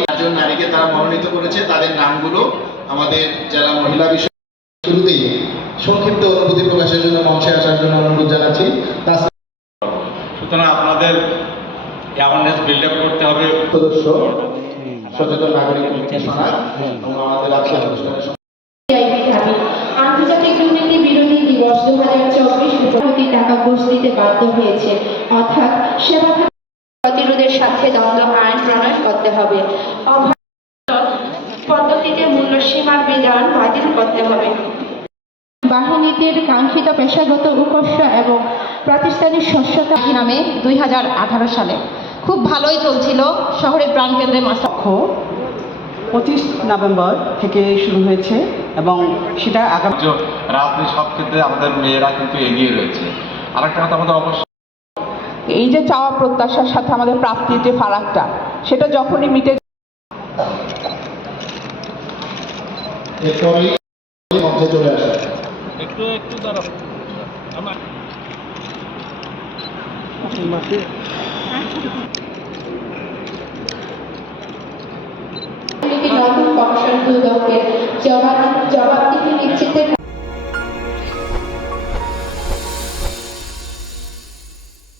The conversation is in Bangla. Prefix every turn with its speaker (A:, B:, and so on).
A: চারজন নারীকে তারা মনোনীত করেছে তাদের নামগুলো আমাদের যারা মহিলা বিষয়
B: শুরুতেই সংক্ষিপ্ত অনুভূতি প্রকাশের জন্য মঞ্চে আসার জন্য অনুরোধ জানাচ্ছি।
C: সুতরাং আপনাদের অ্যাওয়ারনেস বিল্ড আপ করতে হবে।
B: সদস্য সচেতন নাগরিক আমাদের আজকের অনুষ্ঠানের
D: আন্তর্জাতিক দুর্নীতি বিরোধী দিবস দু হাজার চব্বিশ টাকা ঘুষ দিতে বাধ্য করতে হবে। পদ্ধতিতে মূল্য সীমার বিধান বাতিল করতে হবে। বাহিনীদের কাঙ্ক্ষিত পেশাগত উৎকর্ষ এবং প্রাতিষ্ঠানিক স্বচ্ছতা
E: নামে দুই সালে খুব ভালোই চলছিল শহরের প্রাণকেন্দ্রে মাস্টার।
F: পক্ষ পঁচিশ নভেম্বর থেকে শুরু হয়েছে এবং সেটা আগামী
C: রাজনীতি সব ক্ষেত্রে আমাদের মেয়েরা কিন্তু এগিয়ে রয়েছে। আরেকটা কথা আমাদের অবশ্যই
F: এই যে চাওয়া প্রত্যাশার সাথে আমাদের প্রাপ্তির যে ফারাকটা সেটা যখনই মিটে
D: কমিশন দুদকের জবাব জবাব